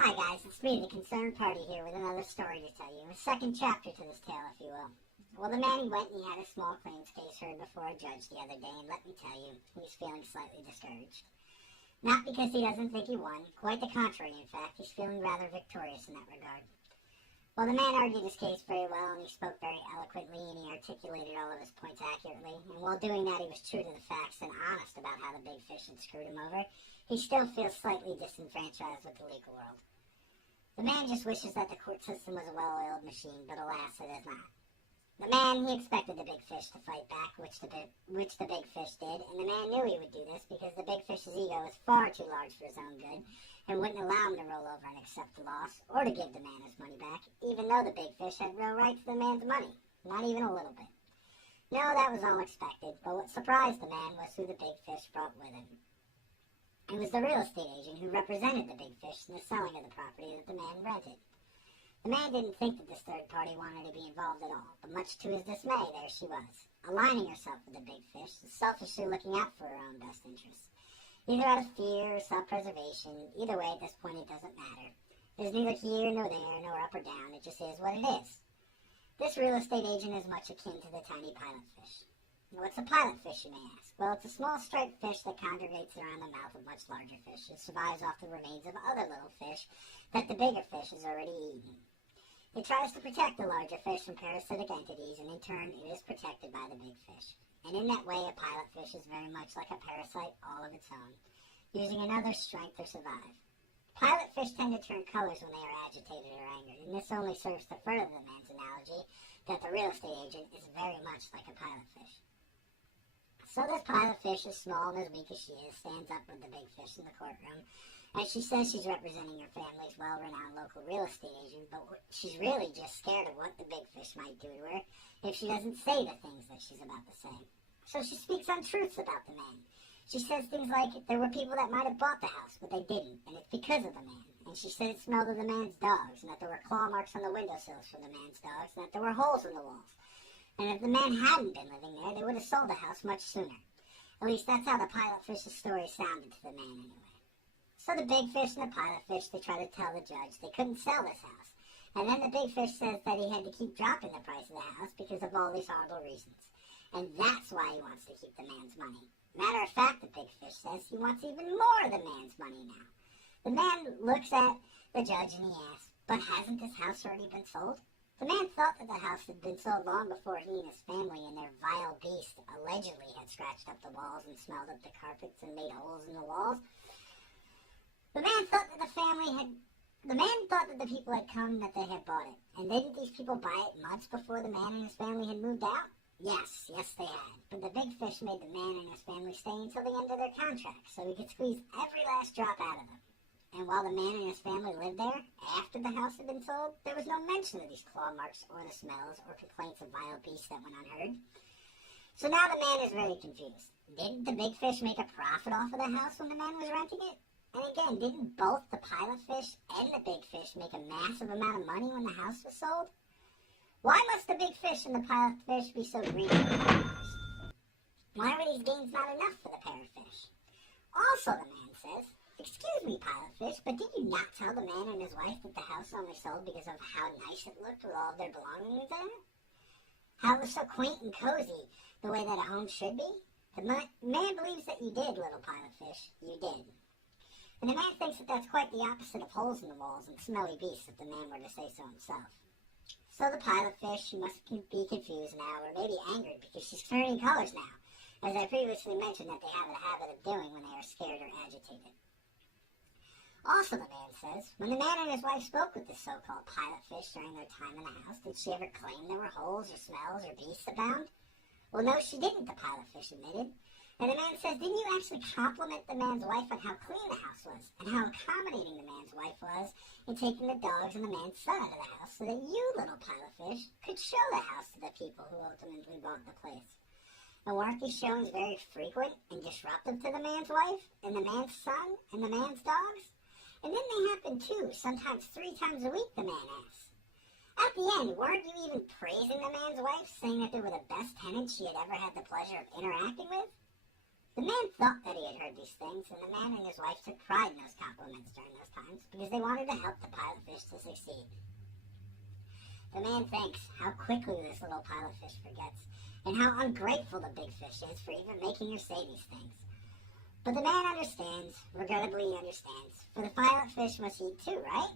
Hi guys, it's me, the concerned party here with another story to tell you. A second chapter to this tale, if you will. Well, the man, he went and he had a small claims case heard before a judge the other day, and let me tell you, he's feeling slightly discouraged. Not because he doesn't think he won, quite the contrary, in fact, he's feeling rather victorious in that regard. Well, the man argued his case very well, and he spoke very eloquently, and he articulated all of his points accurately, and while doing that, he was true to the facts and honest about how the big fish had screwed him over. He still feels slightly disenfranchised with the legal world. The man just wishes that the court system was a well-oiled machine, but alas, it is not. The man, he expected the big fish to fight back, which the big fish did, and the man knew he would do this because the big fish's ego was far too large for his own good and wouldn't allow him to roll over and accept the loss or to give the man his money back, even though the big fish had no right to the man's money, not even a little bit. No, that was all expected, but what surprised the man was who the big fish brought with him. It was the real estate agent who represented the big fish in the selling of the property that the man rented. The man didn't think that this third party wanted to be involved at all, but much to his dismay, there she was, aligning herself with the big fish, selfishly looking out for her own best interests. Either out of fear or self-preservation, either way at this point it doesn't matter. There's neither here nor there, nor up or down, it just is what it is. This real estate agent is much akin to the tiny pilot fish. What's a pilot fish, you may ask? Well, it's a small striped fish that congregates around the mouth of much larger fish. It survives off the remains of other little fish that the bigger fish has already eaten. It tries to protect the larger fish from parasitic entities, and in turn, it is protected by the big fish. And in that way, a pilot fish is very much like a parasite all of its own, using another's strength to survive. Pilot fish tend to turn colors when they are agitated or angered, and this only serves to further the man's analogy that the real estate agent is very much like a pilot fish. So this pilot fish, as small and as weak as she is, stands up with the big fish in the courtroom, and she says she's representing her family's well-renowned local real estate agent, but she's really just scared of what the big fish might do to her if she doesn't say the things that she's about to say. So she speaks untruths about the man. She says things like there were people that might have bought the house, but they didn't, and it's because of the man. And she said it smelled of the man's dogs, and that there were claw marks on the windowsills from the man's dogs, and that there were holes in the walls. And if the man hadn't been living there, they would have sold the house much sooner. At least that's how the pilot fish's story sounded to the man anyway. So the big fish and the pilot fish, they try to tell the judge they couldn't sell this house. And then the big fish says that he had to keep dropping the price of the house because of all these horrible reasons. And that's why he wants to keep the man's money. Matter of fact, the big fish says he wants even more of the man's money now. The man looks at the judge and he asks, but hasn't this house already been sold? The man thought that the house had been sold long before he and his family and their vile beast allegedly had scratched up the walls and smelled up the carpets and made holes in the walls. The man thought that the people had come, that they had bought it. And didn't these people buy it months before the man and his family had moved out? Yes, they had. But the big fish made the man and his family stay until the end of their contract, so he could squeeze every last drop out of them. And while the man and his family lived there, after the house had been sold, there was no mention of these claw marks or the smells or complaints of vile beasts that went unheard. So now the man is very confused. Didn't the big fish make a profit off of the house when the man was renting it? And again, didn't both the pilot fish and the big fish make a massive amount of money when the house was sold? Why must the big fish and the pilot fish be so greedy? Why were these gains not enough for the pair of fish? Also, the man says, excuse me, pilot fish, but did you not tell the man and his wife that the house only sold because of how nice it looked with all of their belongings in it? How it was so quaint and cozy, the way that a home should be? The man believes that you did, little pilot fish. You did. And the man thinks that that's quite the opposite of holes in the walls and smelly beasts, if the man were to say so himself. So the pilot fish, she must be confused now, or maybe angered, because she's turning colors now, as I previously mentioned that they have a habit of doing when they are scared or agitated. Also, the man says, when the man and his wife spoke with this so-called pilot fish during their time in the house, did she ever claim there were holes or smells or beasts abound? Well, no, she didn't, the pilot fish admitted. And the man says, didn't you actually compliment the man's wife on how clean the house was, and how accommodating the man's wife was in taking the dogs and the man's son out of the house so that you, little pilot fish, could show the house to the people who ultimately bought the place? And weren't these showings very frequent and disruptive to the man's wife, and the man's son, and the man's dogs? And then they happen too, sometimes 3 times a week, the man asks. At the end, weren't you even praising the man's wife, saying that they were the best tenants she had ever had the pleasure of interacting with? The man thought that he had heard these things, and the man and his wife took pride in those compliments during those times because they wanted to help the pilot fish to succeed. The man thinks how quickly this little pilot fish forgets, and how ungrateful the big fish is for even making her say these things. But the man understands, regrettably he understands, for the pilot fish must eat too, right?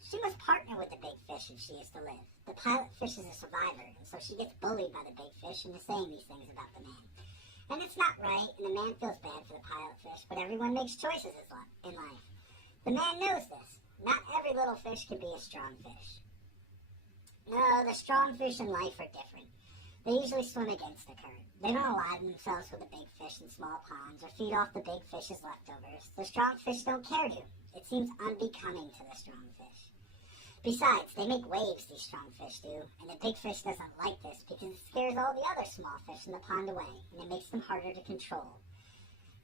She must partner with the big fish if she is to live. The pilot fish is a survivor, and so she gets bullied by the big fish into saying these things about the man. And it's not right, and the man feels bad for the pilot fish, but everyone makes choices in life. The man knows this. Not every little fish can be a strong fish. No, the strong fish in life are different. They usually swim against the current. They don't align themselves with the big fish in small ponds or feed off the big fish's leftovers. The strong fish don't care to. It seems unbecoming to the strong fish. Besides, they make waves, these strong fish do, and the big fish doesn't like this because it scares all the other small fish in the pond away, and it makes them harder to control.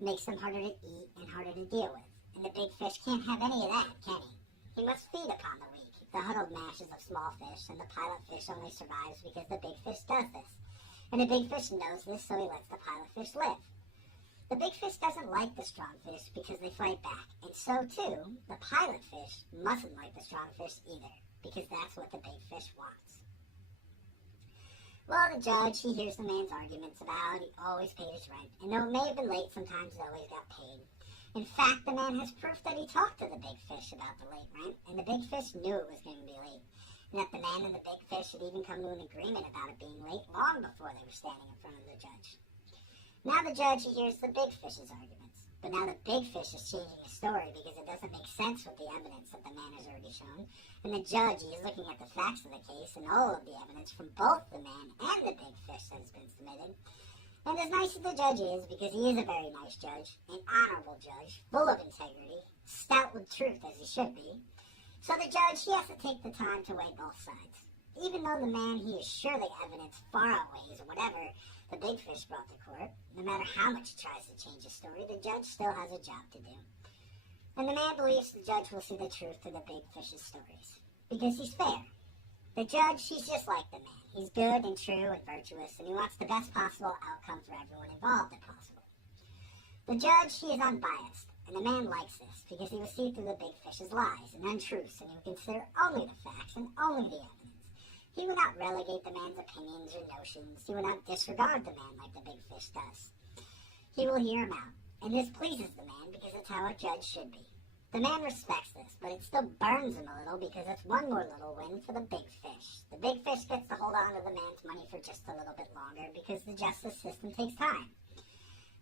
It makes them harder to eat and harder to deal with. And the big fish can't have any of that, can he? He must feed upon the weak, the huddled masses of small fish, and the pilot fish only survives because the big fish does this. And the big fish knows this, so he lets the pilot fish live. The big fish doesn't like the strong fish because they fight back, and so too, the pilot fish mustn't like the strong fish either, because that's what the big fish wants. Well, the judge, he hears the man's arguments about how he always paid his rent, and though it may have been late, sometimes he always got paid. In fact, the man has proof that he talked to the big fish about the late rent, and the big fish knew it was going to be late, and that the man and the big fish had even come to an agreement about it being late long before they were standing in front of the judge. Now the judge, he hears the big fish's arguments, but now the big fish is changing his story because it doesn't make sense with the evidence that the man has already shown, and the judge, he is looking at the facts of the case and all of the evidence from both the man and the big fish that has been submitted. And as nice as the judge is, because he is a very nice judge, an honorable judge, full of integrity, stout with truth as he should be, so the judge, he has to take the time to weigh both sides. Even though the man, he is sure the evidence far outweighs whatever the big fish brought to court, no matter how much he tries to change his story, the judge still has a job to do. And the man believes the judge will see the truth to the big fish's stories, because he's fair. The judge, he's just like the man. He's good and true and virtuous, and he wants the best possible outcome for everyone involved if possible. The judge, he is unbiased, and the man likes this because he will see through the big fish's lies and untruths, and he will consider only the facts and only the evidence. He will not relegate the man's opinions or notions. He will not disregard the man like the big fish does. He will hear him out, and this pleases the man because it's how a judge should be. The man respects this, but it still burns him a little because it's one more little win for the big fish. The big fish gets to hold on to the man's money for just a little bit longer because the justice system takes time.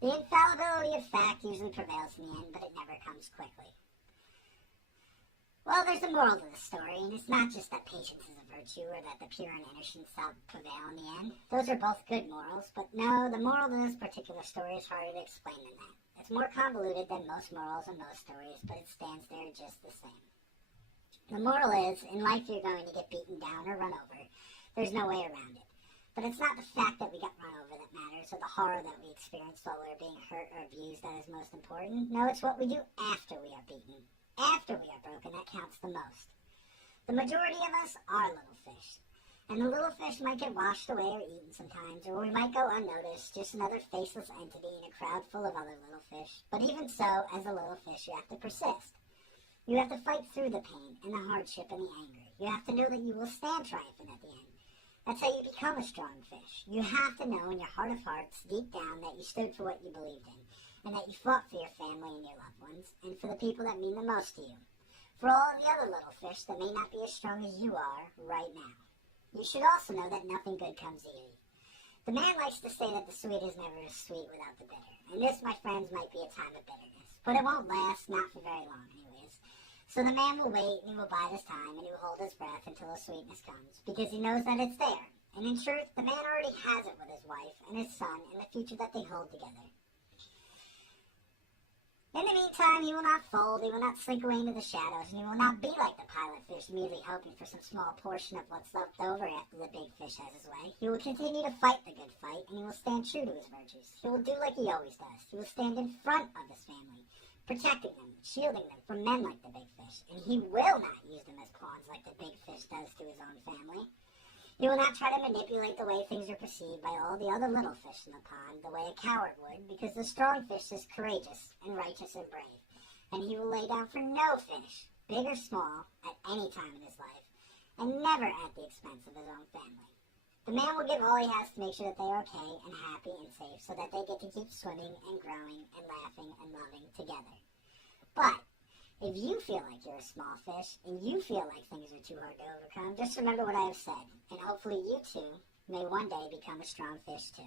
The infallibility of fact usually prevails in the end, but it never comes quickly. Well, there's a moral to the story, and it's not just that patience is a virtue or that the pure and innocent shall prevail in the end. Those are both good morals, but no, the moral in this particular story is harder to explain than that. It's more convoluted than most morals and most stories, but it stands there just the same. The moral is, in life you're going to get beaten down or run over. There's no way around it. But it's not the fact that we got run over that matters, or the horror that we experienced while we were being hurt or abused that is most important. No, it's what we do after we are beaten. After we are broken, that counts the most. The majority of us are little fish. And the little fish might get washed away or eaten sometimes, or we might go unnoticed, just another faceless entity in a crowd full of other little fish. But even so, as a little fish, you have to persist. You have to fight through the pain and the hardship and the anger. You have to know that you will stand triumphant at the end. That's how you become a strong fish. You have to know in your heart of hearts, deep down, that you stood for what you believed in, and that you fought for your family and your loved ones, and for the people that mean the most to you. For all of the other little fish that may not be as strong as you are right now. You should also know that nothing good comes easy. The man likes to say that the sweet is never as sweet without the bitter. And this, my friends, might be a time of bitterness. But it won't last, not for very long anyways. So the man will wait, and he will bide his time, and he will hold his breath until the sweetness comes, because he knows that it's there. And in truth, the man already has it with his wife and his son and the future that they hold together. In the meantime, he will not fold, he will not slink away into the shadows, and he will not be like the pilot fish, merely hoping for some small portion of what's left over after the big fish has his way. He will continue to fight the good fight, and he will stand true to his virtues. He will do like he always does. He will stand in front of his family, protecting them, shielding them from men like the big fish, and he will not use them as pawns like the big fish does to his own family. He will not try to manipulate the way things are perceived by all the other little fish in the pond, the way a coward would, because the strong fish is courageous and righteous and brave, and he will lay down for no fish, big or small, at any time in his life, and never at the expense of his own family. The man will give all he has to make sure that they are okay and happy and safe, so that they get to keep swimming and growing and laughing and loving together. But if you feel like you're a small fish and you feel like things are too hard to overcome, just remember what I have said, and hopefully you too may one day become a strong fish too.